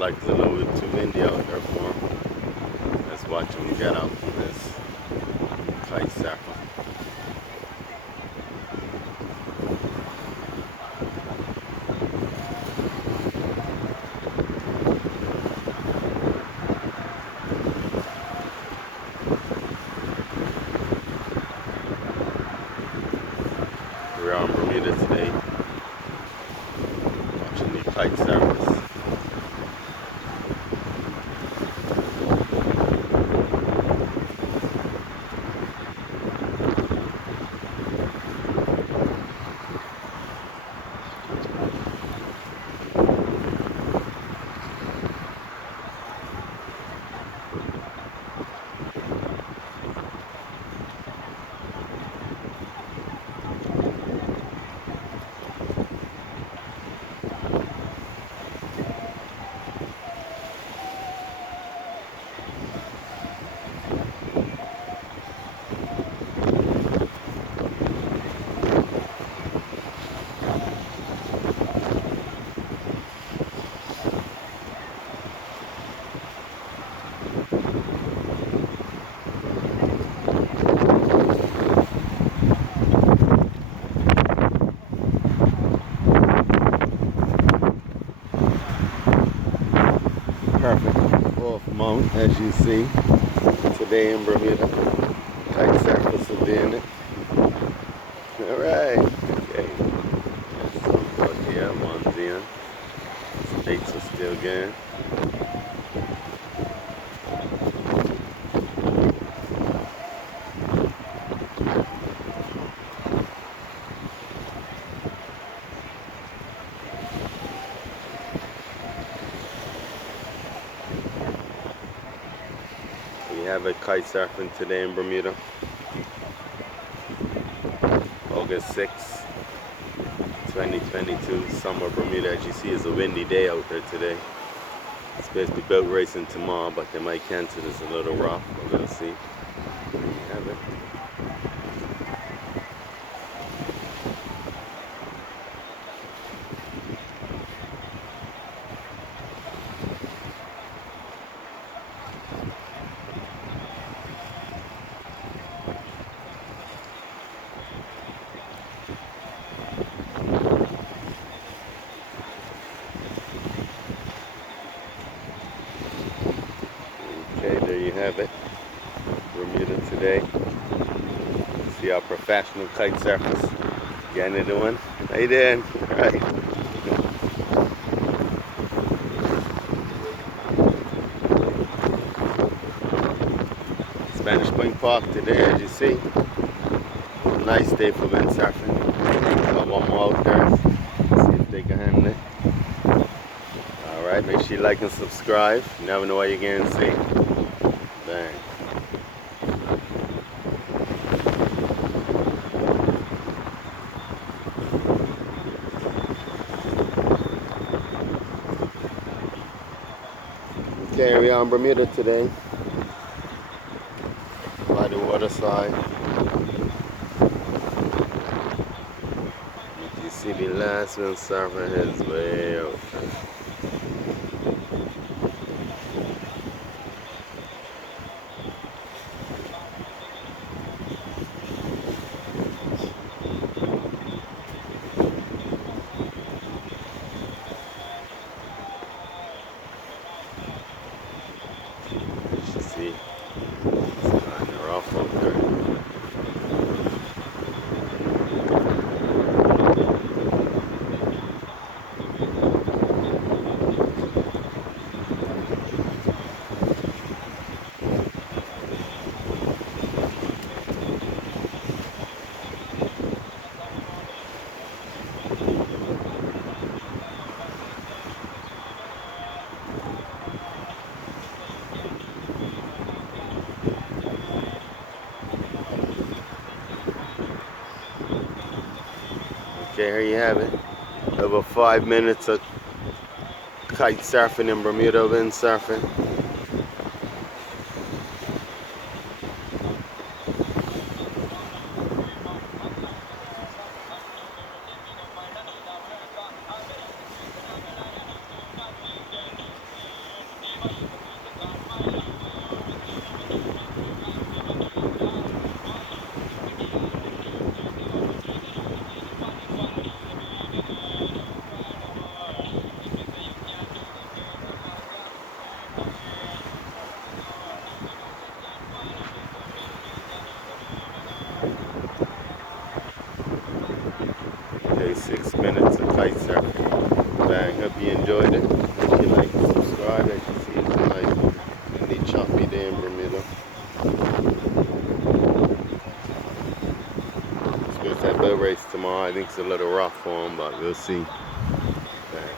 like it's a little bit too windy out there for him. Let's watch him get out from this kite surfing. We're on Bermuda today, watching the kite surfers. Perfect off mount, as you see today in Bermuda. Kite surfers are doing it. Alright, okay. So good here, one's in. States are still going. We have a kite surfing today in Bermuda. August 6th, 2022. Summer Bermuda, as you see, is a windy day out there today. It's supposed to be boat racing tomorrow, but they might cancel. It's a little rough. We're gonna see. There you have it. Okay, there you have it. Bermuda today. See our professional kite surfers getting it doing. How you doing? Right. Spanish Point Park today, as you see. Nice day for windsurfing. Got one more out there. See if they can handle it. Alright, make sure you like and subscribe. You never know what you're going to see. Bang. Okay, we're on Bermuda today. By the waterside. You see the last windsurfer heads way out there. You see, it's kind of rough out there. Okay, here you have it. Over 5 minutes of kite surfing in Bermuda, windsurfing. night surfing. Bang, hope you enjoyed it. Make sure you like and subscribe. As you see, it's a nice windy, choppy day in Bermuda. Supposed to have boat race tomorrow. I think it's a little rough for them, but we'll see. Bang.